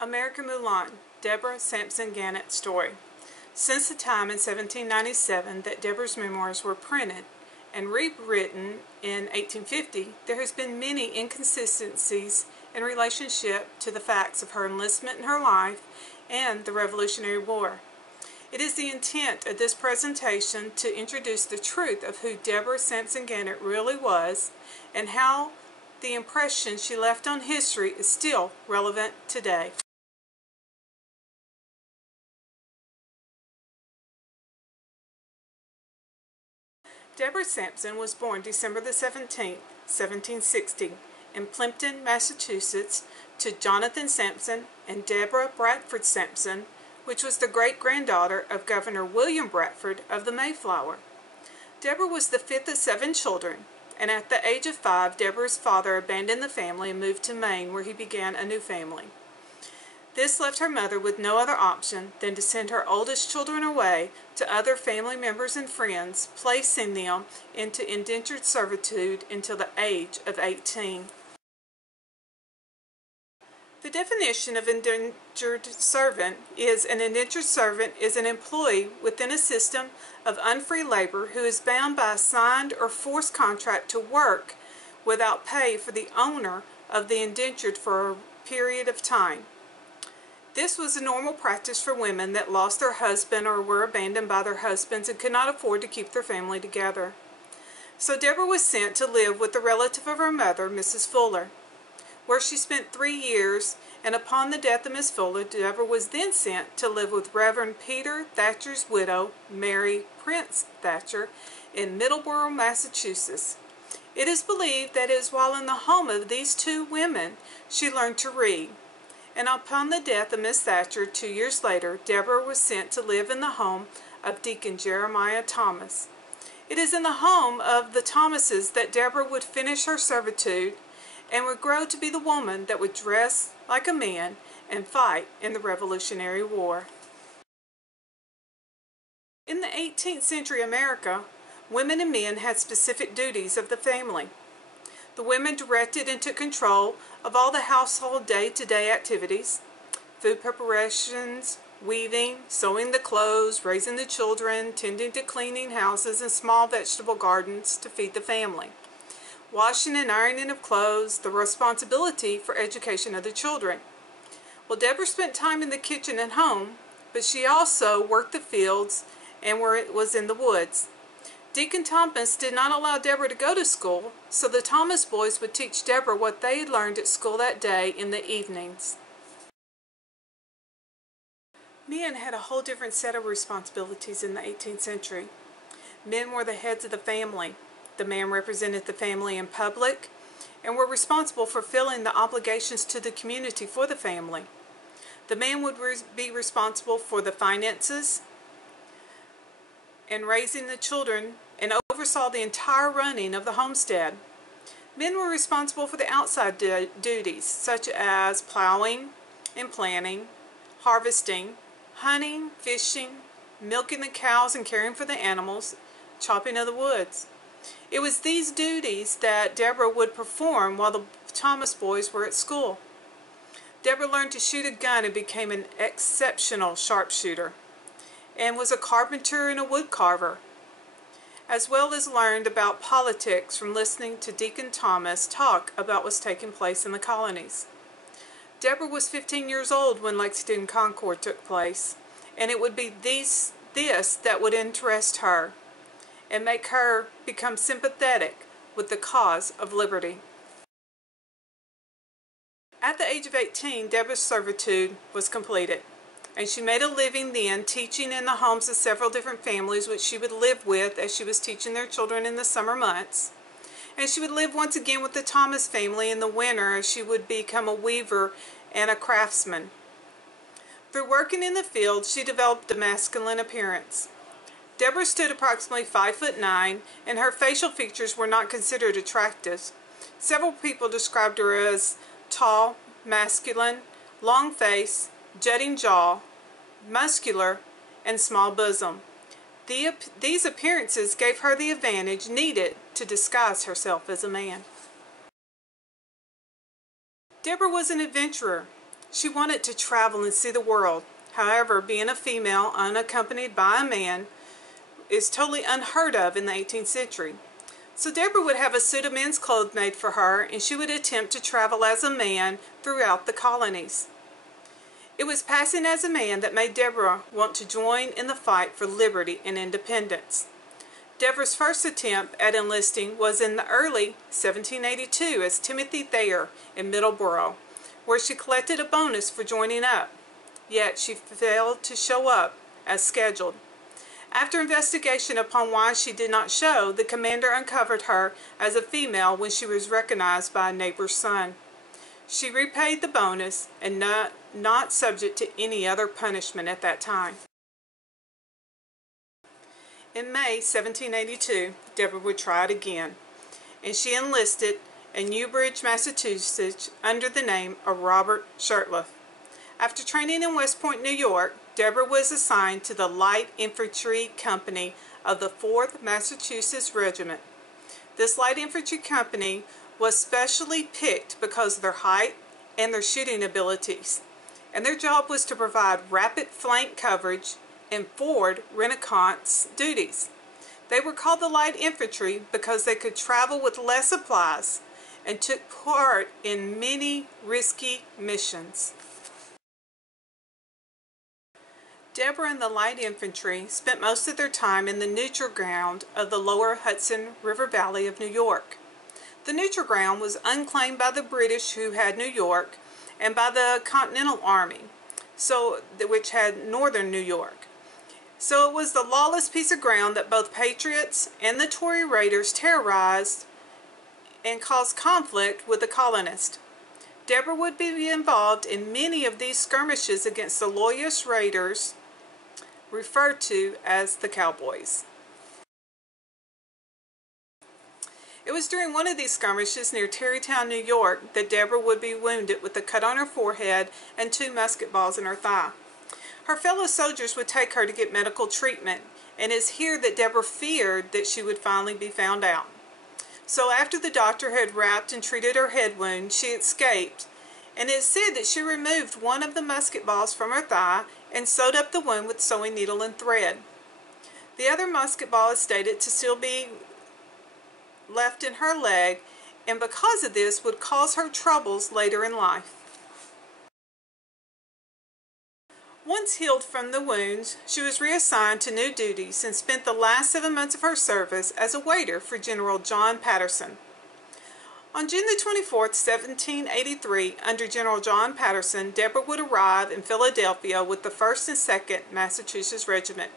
American Mulan, Deborah Sampson Gannett story. Since the time in 1797 that Deborah's memoirs were printed and rewritten in 1850, there has been many inconsistencies in relationship to the facts of her enlistment in her life and the Revolutionary War. It is the intent of this presentation to introduce the truth of who Deborah Sampson Gannett really was and how the impression she left on history is still relevant today. Deborah Sampson was born December the 17th, 1760, in Plimpton, Massachusetts, to Jonathan Sampson and Deborah Bradford Sampson, which was the great-granddaughter of Governor William Bradford of the Mayflower. Deborah was the fifth of 7 children, and at the age of 5, Deborah's father abandoned the family and moved to Maine, where he began a new family. This left her mother with no other option than to send her oldest children away to other family members and friends, placing them into indentured servitude until the age of 18. The definition of indentured servant is an indentured servant is an employee within a system of unfree labor who is bound by a signed or forced contract to work without pay for the owner of the indentured for a period of time. This was a normal practice for women that lost their husband or were abandoned by their husbands and could not afford to keep their family together. So Deborah was sent to live with a relative of her mother, Mrs. Fuller, where she spent 3 years, and upon the death of Miss Fuller, Deborah was then sent to live with Reverend Peter Thatcher's widow, Mary Prince Thatcher, in Middleborough, Massachusetts. It is believed that it is while in the home of these 2 women she learned to read. And upon the death of Miss Thatcher 2 years later, Deborah was sent to live in the home of Deacon Jeremiah Thomas. It is in the home of the Thomases that Deborah would finish her servitude and would grow to be the woman that would dress like a man and fight in the Revolutionary War. In the 18th century America, women and men had specific duties of the family. The women directed and took control of all the household day-to-day activities: food preparations, weaving, sewing the clothes, raising the children, tending to cleaning houses and small vegetable gardens to feed the family, washing and ironing of clothes, the responsibility for education of the children. Well, Deborah spent time in the kitchen and home, but she also worked the fields and was in the woods. Deacon Thomas did not allow Deborah to go to school, so the Thomas boys would teach Deborah what they had learned at school that day in the evenings. Men had a whole different set of responsibilities in the 18th century. Men were the heads of the family. The man represented the family in public and were responsible for fulfilling the obligations to the community for the family. The man would be responsible for the finances and raising the children and oversaw the entire running of the homestead. Men were responsible for the outside duties, such as plowing and planting, harvesting, hunting, fishing, milking the cows and caring for the animals, chopping of the woods. It was these duties that Deborah would perform while the Thomas boys were at school. Deborah learned to shoot a gun and became an exceptional sharpshooter, and was a carpenter and a wood carver, as well as learned about politics from listening to Deacon Thomas talk about what was taking place in the colonies. Deborah was 15 years old when Lexington Concord took place, and it would be this that would interest her and make her become sympathetic with the cause of liberty. At the age of 18, Deborah's servitude was completed, and she made a living then teaching in the homes of several different families which she would live with as she was teaching their children in the summer months. And she would live once again with the Thomas family in the winter as she would become a weaver and a craftsman. Through working in the field, she developed a masculine appearance. Deborah stood approximately 5'9", and her facial features were not considered attractive. Several people described her as tall, masculine, long face, jutting jaw, muscular, and small bosom. These appearances gave her the advantage needed to disguise herself as a man. Deborah was an adventurer. She wanted to travel and see the world. However, being a female unaccompanied by a man is totally unheard of in the 18th century. So Deborah would have a suit of men's clothes made for her, and she would attempt to travel as a man throughout the colonies. It was passing as a man that made Deborah want to join in the fight for liberty and independence. Deborah's first attempt at enlisting was in the early 1782 as Timothy Thayer in Middleborough, where she collected a bonus for joining up, yet she failed to show up as scheduled. After investigation upon why she did not show, the commander uncovered her as a female when she was recognized by a neighbor's son. She repaid the bonus and not subject to any other punishment at that time. In May 1782, Deborah would try it again, and she enlisted in Newbridge, Massachusetts under the name of Robert Shirtliff. After training in West Point, New York, Deborah was assigned to the Light Infantry Company of the 4th Massachusetts Regiment. This Light Infantry Company was specially picked because of their height and their shooting abilities, and their job was to provide rapid flank coverage and forward reconnaissance duties. They were called the Light Infantry because they could travel with less supplies and took part in many risky missions. Deborah and the Light Infantry spent most of their time in the neutral ground of the lower Hudson River Valley of New York. The neutral ground was unclaimed by the British, who had New York, and by the Continental Army, which had northern New York. So it was the lawless piece of ground that both Patriots and the Tory raiders terrorized and caused conflict with the colonists. Deborah would be involved in many of these skirmishes against the loyalist raiders, referred to as the Cowboys. It was during one of these skirmishes near Tarrytown, New York, that Deborah would be wounded with a cut on her forehead and 2 musket balls in her thigh. Her fellow soldiers would take her to get medical treatment, and it is here that Deborah feared that she would finally be found out. So after the doctor had wrapped and treated her head wound, she escaped, and it is said that she removed one of the musket balls from her thigh and sewed up the wound with sewing needle and thread. The other musket ball is stated to still be left in her leg, and because of this would cause her troubles later in life. Once healed from the wounds, she was reassigned to new duties and spent the last 7 months of her service as a waiter for General John Patterson. On June the 24th, 1783, under General John Patterson, Deborah would arrive in Philadelphia with the 1st and 2nd Massachusetts Regiment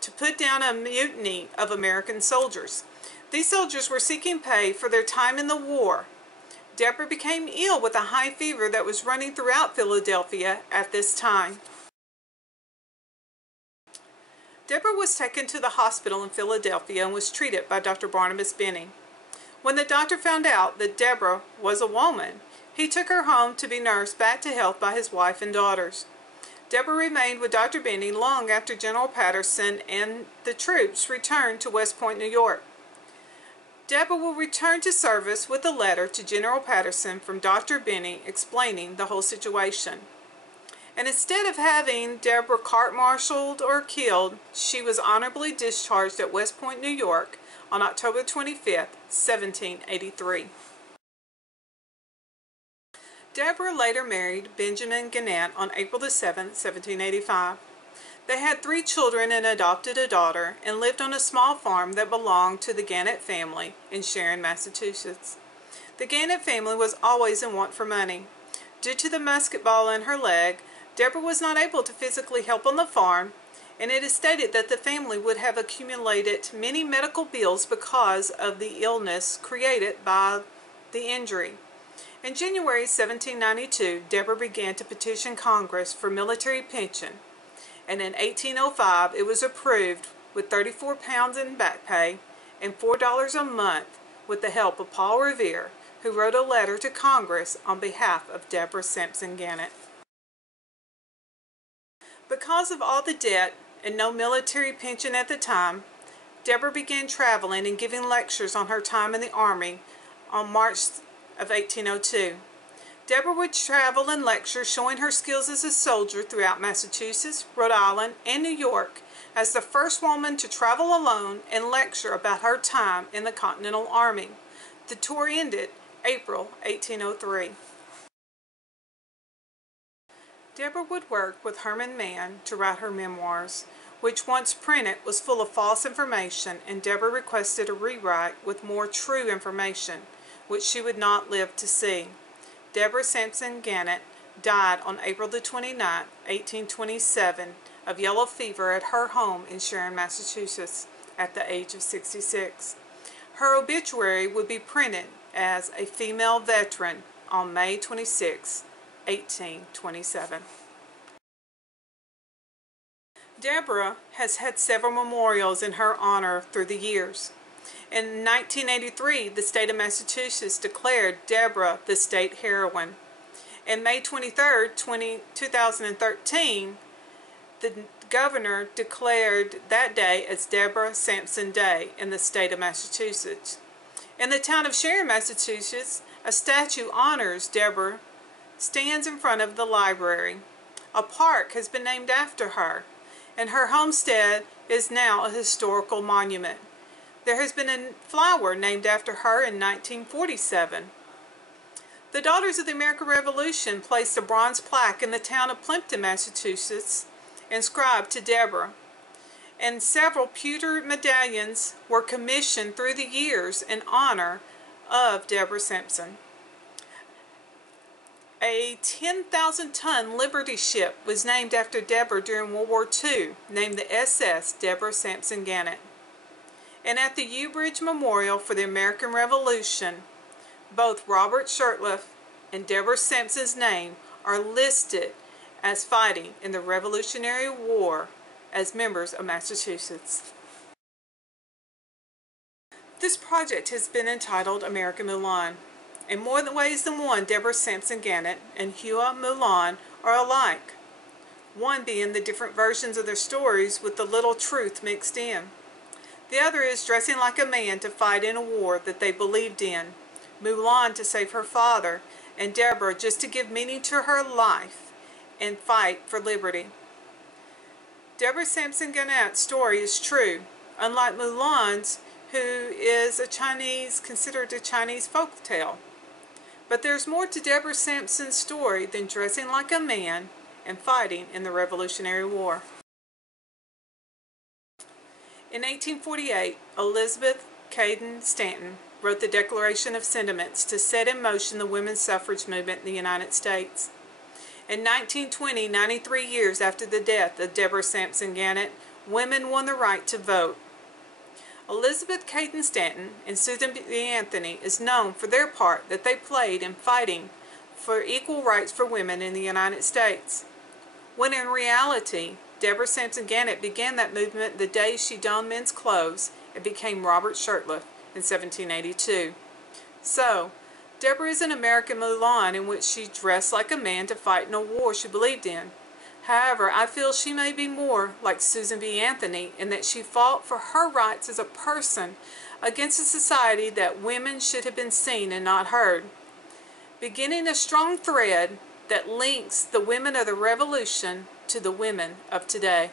to put down a mutiny of American soldiers. These soldiers were seeking pay for their time in the war. Deborah became ill with a high fever that was running throughout Philadelphia at this time. Deborah was taken to the hospital in Philadelphia and was treated by Dr. Barnabas Benning. When the doctor found out that Deborah was a woman, he took her home to be nursed back to health by his wife and daughters. Deborah remained with Dr. Benning long after General Patterson and the troops returned to West Point, New York. Deborah will return to service with a letter to General Patterson from Dr. Benning explaining the whole situation. And instead of having Deborah court-martialed or killed, she was honorably discharged at West Point, New York on October 25, 1783. Deborah later married Benjamin Gannett on April 7, 1785. They had 3 children and adopted a daughter, and lived on a small farm that belonged to the Gannett family in Sharon, Massachusetts. The Gannett family was always in want for money. Due to the musket ball in her leg, Deborah was not able to physically help on the farm, and it is stated that the family would have accumulated many medical bills because of the illness created by the injury. In January 1792, Deborah began to petition Congress for military pension, and in 1805 it was approved with £34 in back pay and $4 a month with the help of Paul Revere, who wrote a letter to Congress on behalf of Deborah Sampson Gannett. Because of all the debt and no military pension at the time, Deborah began traveling and giving lectures on her time in the Army on March of 1802. Deborah would travel and lecture, showing her skills as a soldier throughout Massachusetts, Rhode Island, and New York, as the first woman to travel alone and lecture about her time in the Continental Army. The tour ended April 1803. Deborah would work with Herman Mann to write her memoirs, which once printed was full of false information, and Deborah requested a rewrite with more true information, which she would not live to see. Deborah Sampson Gannett died on April the 29th, 1827, of yellow fever at her home in Sharon, Massachusetts, at the age of 66. Her obituary would be printed as a female veteran on May 26, 1827. Deborah has had several memorials in her honor through the years. In 1983, the state of Massachusetts declared Deborah the state heroine. On May 23, 2013, the governor declared that day as Deborah Sampson Day in the state of Massachusetts. In the town of Sharon, Massachusetts, a statue honors Deborah stands in front of the library. A park has been named after her, and her homestead is now a historical monument. There has been a flower named after her in 1947. The Daughters of the American Revolution placed a bronze plaque in the town of Plimpton, Massachusetts, inscribed to Deborah, and several pewter medallions were commissioned through the years in honor of Deborah Sampson. A 10,000-ton Liberty ship was named after Deborah during World War II, named the SS Deborah Sampson Gannett. And at the U Bridge Memorial for the American Revolution, both Robert Shurtleff and Deborah Sampson's name are listed as fighting in the Revolutionary War as members of Massachusetts. This project has been entitled American Mulan. In more ways than one, Deborah Sampson Gannett and Hua Mulan are alike, one being the different versions of their stories with the little truth mixed in. The other is dressing like a man to fight in a war that they believed in, Mulan to save her father, and Deborah just to give meaning to her life and fight for liberty. Deborah Sampson Gannett's story is true, unlike Mulan's, who is considered a Chinese folk tale. But there's more to Deborah Sampson's story than dressing like a man and fighting in the Revolutionary War. In 1848, Elizabeth Cady Stanton wrote the Declaration of Sentiments to set in motion the women's suffrage movement in the United States. In 1920, 93 years after the death of Deborah Sampson Gannett, women won the right to vote. Elizabeth Cady Stanton and Susan B. Anthony is known for their part that they played in fighting for equal rights for women in the United States, when in reality, Deborah Sampson Gannett began that movement the day she donned men's clothes and became Robert Shurtleff in 1782. So, Deborah is an American Mulan in which she dressed like a man to fight in a war she believed in. However, I feel she may be more like Susan B. Anthony in that she fought for her rights as a person against a society that women should have been seen and not heard, beginning a strong thread that links the women of the Revolution to the women of today.